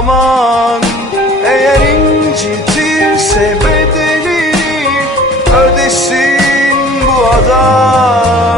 zaman Eğer incitirse bedelini Ödesin bu adam.